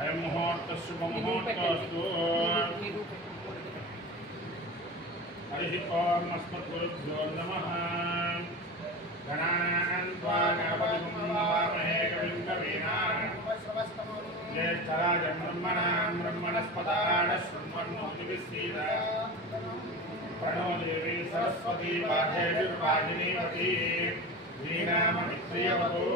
अयं मुहूर्तः शुभमुहूर्तोऽस्तु। हरिः ओम् अस्मद्गुरुभ्यो नमः। गणानां त्वा गणपतिं नमामहे कविं कवीनाम् ज्येष्ठराजं ब्रह्मणस्पदान शृण्वन्नोतिभिः प्रणो देवी सरस्वती वाजेर्वाजिनीवती वीणाममित्रियवतो।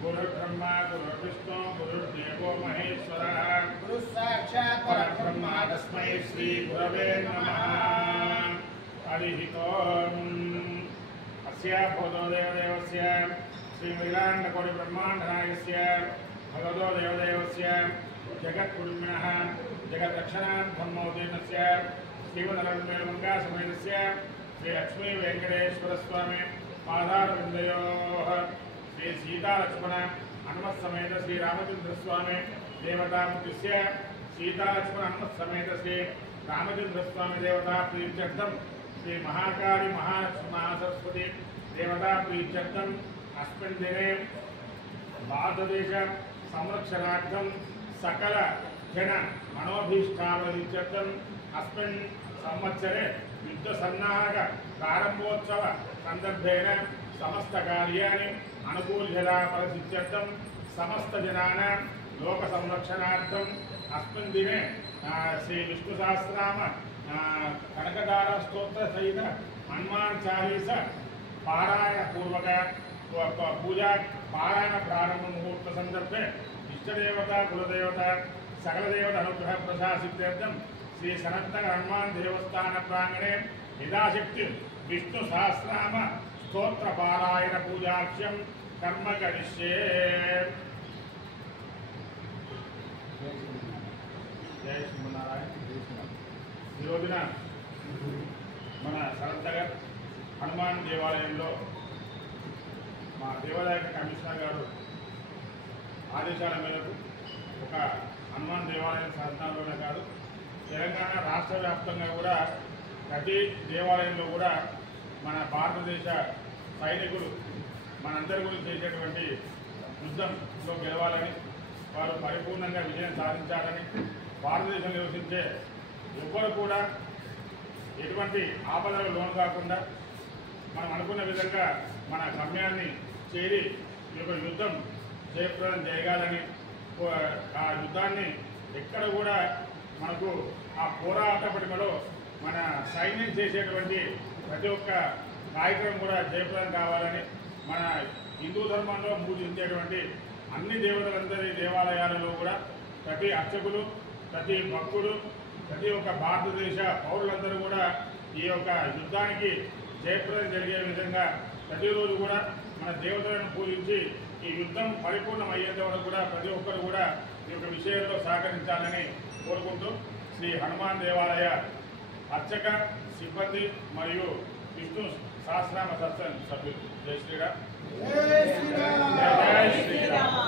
गुरुर्ब्रह्मा गुरुर्विष्णु गुरुर्देवो महेश्वरः गुरुः साक्षात् परब्रह्म तस्मै श्री गुरवे नमः। हरिः ओम्। अस्य भगवतो श्रीमैलाण्डकोटिब्रह्माण्डनायकस्य भगवतो देवदेवस्य जगत्कुर्मिणः जगद्रक्षणार्थमोदीनस्य श्रीमदनन्दमङ्गासमेतस्य श्रीलक्ष्मीवेङ्कटेश्वरस्वामी पादारविन्दयोः श्री सीतालक्ष्मण हनुमत्समेत श्री रामचंद्रस्वामी देवतामुद्दिश्य सीतालक्ष्मण हनुमत्समेत श्री रामचंद्रस्वामी देवता प्रीत्यर्थम श्री महाकाली महालक्ष्मी महासरस्वती देवता प्रीत्यर्थम अस्मिन् दिने भारतदेश संरक्षणार्थम सकल जन मनोभीष्टार्थम अस्मिन् संवत्सरे युद्ध सन्नाहक प्रारंभोत्सव संदर्भेन समस्त कार्याणि अनुकूल्यता फलसिद्ध्यर्थं समस्त जनानां लोक संरक्षणार्थम अस्मिन् दिने श्री विष्णु सहस्रनाम कनकदारा स्तोत्र सहित हनुमान चालीसा पारायण पूर्वक पूजा पारायण प्रारंभ मुहूर्त संदर्भे इष्टदेवता कुलदेवता सकल देवता अनुग्रह प्रसादित्यर्थं श्री सनातन हनुमान देवस्थान प्रांगणे यथाशक्ति विष्णु सहस्रनाम स्तोत्र पारायण पूजाख्यम कर्म करिष्ये। जय श्रीमन्नारायण। ఈ రోజున మన సరత్ నగర్ హనుమాన్ దేవాలయంలో మా దేవాలయ కమిషనర్ గారు ఆదేశాల మేరకు ఒక హనుమాన్ దేవాలయం సరత్నగర్లోనే కాదు తెలంగాణ రాష్ట్ర వ్యాప్తంగా కూడా ప్రతి దేవాలయంలో కూడా మన భారతదేశ సైనికులు మనందరి గురించి చేసేటువంటి యుద్ధంలో గెలవాలని వారు పరిపూర్ణంగా విజయం సాధించాలని భారతదేశంలో నివసించే ఎవ్వరు కూడా ఎటువంటి ఆపదలకు లోను కాకుండా మనం అనుకున్న విధంగా మన గమ్యాన్ని చేరి ఈ యొక్క యుద్ధం జయప్రదం చేయగాలని ఆ యుద్ధాన్ని ఎక్కడ కూడా మనకు ఆ పోరాట పటిమలో మన సైన్యం చేసేటువంటి ప్రతి ఒక్క కార్యక్రమం కూడా జయప్రదం కావాలని మన హిందూ ధర్మంలో పూజించేటువంటి అన్ని దేవతలందరి దేవాలయాలలో కూడా ప్రతి అర్చకులు ప్రతి భక్తుడు ప్రతి ఒక్క భారతదేశ పౌరులందరూ కూడా ఈ యొక్క యుద్ధానికి జయప్రదం జరిగే విధంగా ప్రతిరోజు కూడా మన దేవతలను పూజించి ఈ యుద్ధం పరిపూర్ణమయ్యేంత వరకు కూడా ప్రతి ఒక్కరు కూడా ఈ యొక్క విషయంలో సహకరించాలని కోరుకుంటూ శ్రీ హనుమాన్ దేవాలయ అర్చక సిబ్బంది మరియు విష్ణు సహస్రనామ సత్సంగ సభ్యులు జై శ్రీరామ్. జై శ్రీరామ్.